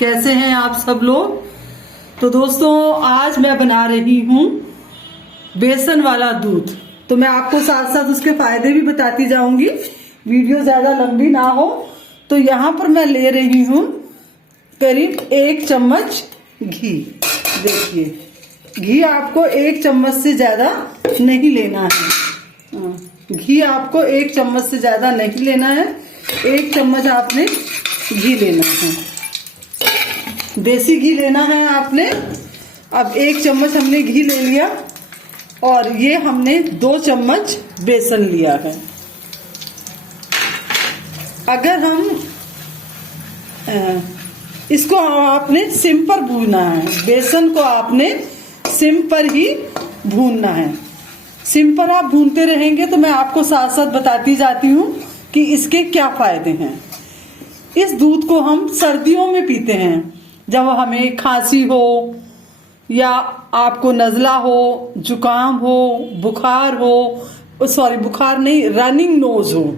कैसे हैं आप सब लोग। तो दोस्तों आज मैं बना रही हूँ बेसन वाला दूध। तो मैं आपको साथ साथ उसके फायदे भी बताती जाऊंगी, वीडियो ज्यादा लंबी ना हो। तो यहाँ पर मैं ले रही हूँ करीब 1 चम्मच घी। देखिए घी आपको 1 चम्मच से ज्यादा नहीं लेना है। घी आपको 1 चम्मच से ज्यादा नहीं लेना है। 1 चम्मच आपने घी लेना है, देसी घी लेना है आपने। अब 1 चम्मच हमने घी ले लिया और ये हमने 2 चम्मच बेसन लिया है। अगर हम इसको आपने सिम पर भूनना है, बेसन को आपने सिम पर ही भूनना है। सिम पर आप भूनते रहेंगे तो मैं आपको साथ साथ बताती जाती हूँ कि इसके क्या फायदे हैं। इस दूध को हम सर्दियों में पीते हैं, जब हमें खांसी हो या आपको नज़ला हो, जुकाम हो, बुखार हो, सॉरी बुखार नहीं, रनिंग नोज हो,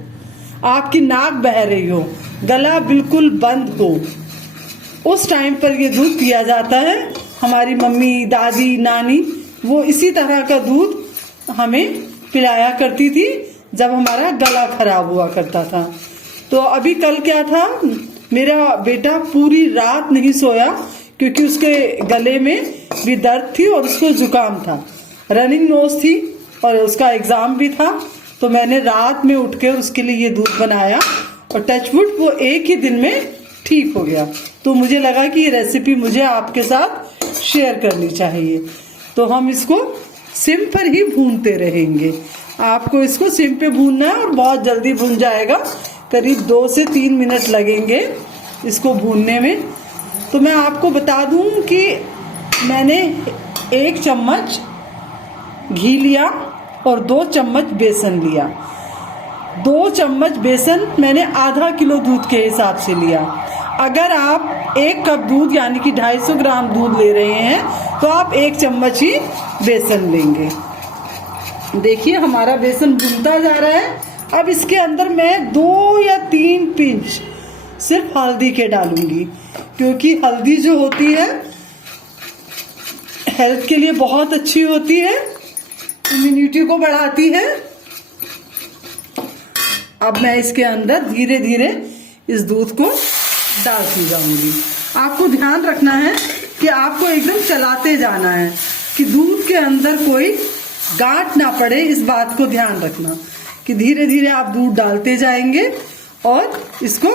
आपकी नाक बह रही हो, गला बिल्कुल बंद हो, उस टाइम पर ये दूध पिया जाता है। हमारी मम्मी, दादी, नानी वो इसी तरह का दूध हमें पिलाया करती थी जब हमारा गला खराब हुआ करता था। तो अभी कल क्या था, मेरा बेटा पूरी रात नहीं सोया क्योंकि उसके गले में भी दर्द थी और उसको जुकाम था, रनिंग नोज थी और उसका एग्जाम भी था। तो मैंने रात में उठ कर उसके लिए ये दूध बनाया और टचवुड वो 1 ही दिन में ठीक हो गया। तो मुझे लगा कि ये रेसिपी मुझे आपके साथ शेयर करनी चाहिए। तो हम इसको सिम पर ही भूनते रहेंगे। आपको इसको सिम पे भूनना है और बहुत जल्दी भून जाएगा, करीब 2 से 3 मिनट लगेंगे इसको भूनने में। तो मैं आपको बता दूं कि मैंने 1 चम्मच घी लिया और 2 चम्मच बेसन लिया। 2 चम्मच बेसन मैंने आधा किलो दूध के हिसाब से लिया। अगर आप 1 कप दूध यानी कि 250 ग्राम दूध ले रहे हैं तो आप 1 चम्मच ही बेसन लेंगे। देखिए हमारा बेसन भूनता जा रहा है। अब इसके अंदर मैं 2 या 3 पिंच सिर्फ हल्दी के डालूंगी, क्योंकि हल्दी जो होती है हेल्थ के लिए बहुत अच्छी होती है, इम्यूनिटी को बढ़ाती है। अब मैं इसके अंदर धीरे धीरे इस दूध को डालती जाऊंगी। आपको ध्यान रखना है कि आपको एकदम चलाते जाना है कि दूध के अंदर कोई गांठ ना पड़े। इस बात को ध्यान रखना कि धीरे धीरे आप दूध डालते जाएंगे और इसको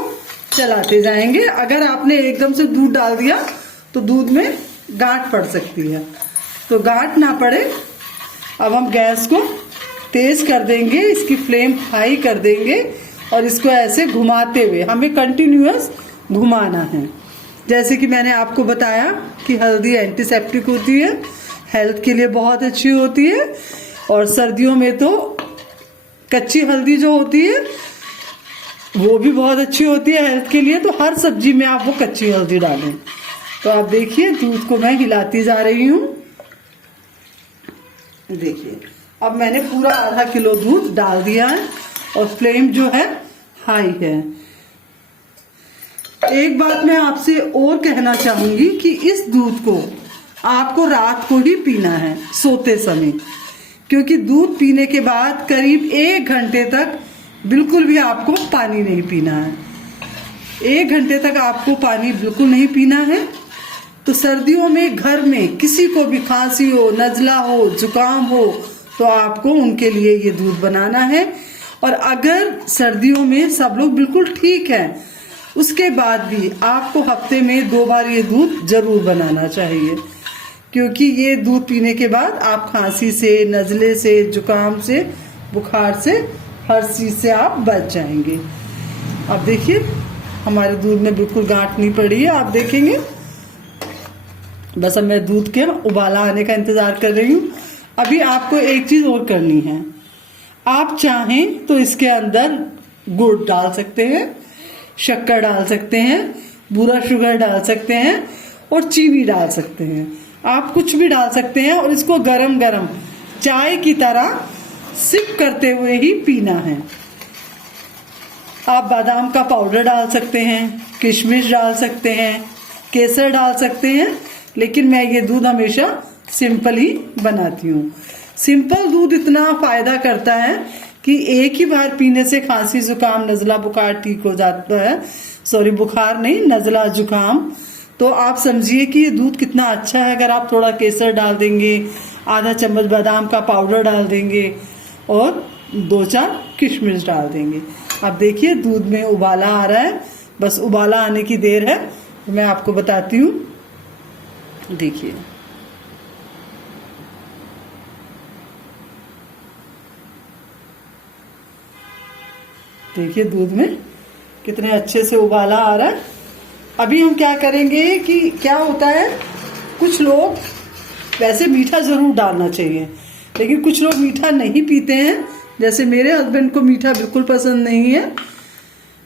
चलाते जाएंगे। अगर आपने एकदम से दूध डाल दिया तो दूध में गांठ पड़ सकती है, तो गांठ ना पड़े। अब हम गैस को तेज कर देंगे, इसकी फ्लेम हाई कर देंगे और इसको ऐसे घुमाते हुए हमें कंटिन्यूअस घुमाना है। जैसे कि मैंने आपको बताया कि हल्दी एंटीसेप्टिक होती है, हेल्थ के लिए बहुत अच्छी होती है। और सर्दियों में तो कच्ची हल्दी जो होती है वो भी बहुत अच्छी होती है हेल्थ के लिए। तो हर सब्जी में आप वो कच्ची हल्दी डालें। तो आप देखिए दूध को मैं हिलाती जा रही हूँ। देखिए अब मैंने पूरा आधा किलो दूध डाल दिया है और फ्लेम जो है हाई है। एक बात मैं आपसे और कहना चाहूंगी कि इस दूध को आपको रात को ही पीना है, सोते समय, क्योंकि दूध पीने के बाद करीब 1 घंटे तक बिल्कुल भी आपको पानी नहीं पीना है। 1 घंटे तक आपको पानी बिल्कुल नहीं पीना है। तो सर्दियों में घर में किसी को भी खांसी हो, नज़ला हो, जुकाम हो, तो आपको उनके लिए ये दूध बनाना है। और अगर सर्दियों में सब लोग बिल्कुल ठीक हैं, उसके बाद भी आपको हफ्ते में 2 बार ये दूध जरूर बनाना चाहिए, क्योंकि ये दूध पीने के बाद आप खांसी से, नज़ले से, जुकाम से, बुखार से, हर चीज से आप बच जाएंगे। अब देखिए हमारे दूध में बिल्कुल गांठ नहीं पड़ी है, आप देखेंगे। बस अब मैं दूध के उबाला आने का इंतजार कर रही हूँ। अभी आपको एक चीज और करनी है, आप चाहें तो इसके अंदर गुड़ डाल सकते हैं, शक्कर डाल सकते हैं, भूरा शुगर डाल सकते हैं और चीनी डाल सकते हैं। आप कुछ भी डाल सकते हैं और इसको गरम गरम चाय की तरह सिप करते हुए ही पीना है। आप बादाम का पाउडर डाल सकते हैं, किशमिश डाल सकते हैं, केसर डाल सकते हैं, लेकिन मैं ये दूध हमेशा सिंपल ही बनाती हूँ। सिंपल दूध इतना फायदा करता है कि एक ही बार पीने से खांसी जुकाम नजला बुखार ठीक हो जाता है। सॉरी, बुखार नहीं, नजला जुकाम। तो आप समझिए कि ये दूध कितना अच्छा है। अगर आप थोड़ा केसर डाल देंगे, आधा चम्मच बादाम का पाउडर डाल देंगे और 2-4 किशमिश डाल देंगे। अब देखिए दूध में उबाला आ रहा है, बस उबाला आने की देर है। मैं आपको बताती हूँ, देखिए देखिए दूध में कितने अच्छे से उबाला आ रहा है। अभी हम क्या करेंगे कि क्या होता है, कुछ लोग वैसे मीठा जरूर डालना चाहिए, लेकिन कुछ लोग मीठा नहीं पीते हैं। जैसे मेरे हस्बैंड को मीठा बिल्कुल पसंद नहीं है,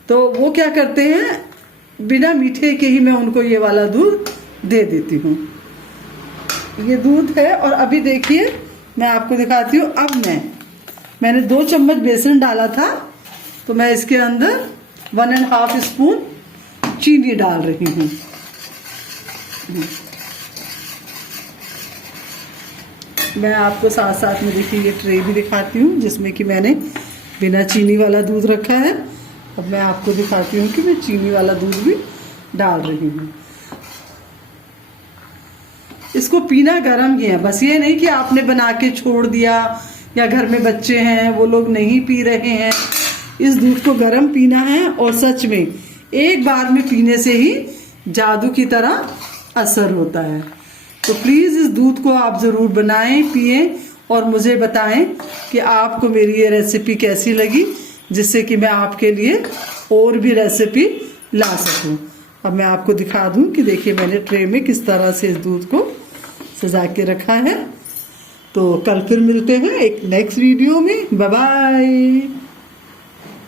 तो वो क्या करते हैं, बिना मीठे के ही मैं उनको ये वाला दूध दे देती हूँ। ये दूध है। और अभी देखिए मैं आपको दिखाती हूँ। अब मैंने 2 चम्मच बेसन डाला था, तो मैं इसके अंदर 1.5 स्पून चीनी डाल रही हूँ। मैं आपको साथ साथ में देखिए ये ट्रे भी दिखाती हूँ जिसमें कि मैंने बिना चीनी वाला दूध रखा है। अब मैं आपको दिखाती हूँ कि मैं चीनी वाला दूध भी डाल रही हूँ। इसको पीना गर्म ही है, बस ये नहीं कि आपने बना के छोड़ दिया या घर में बच्चे हैं वो लोग नहीं पी रहे हैं। इस दूध को गर्म पीना है और सच में एक बार में पीने से ही जादू की तरह असर होता है। तो प्लीज़ इस दूध को आप ज़रूर बनाएं, पिएं और मुझे बताएं कि आपको मेरी ये रेसिपी कैसी लगी, जिससे कि मैं आपके लिए और भी रेसिपी ला सकूं। अब मैं आपको दिखा दूं कि देखिए मैंने ट्रे में किस तरह से इस दूध को सजा के रखा है। तो कल फिर मिलते हैं एक नेक्स्ट वीडियो में। Bye bye.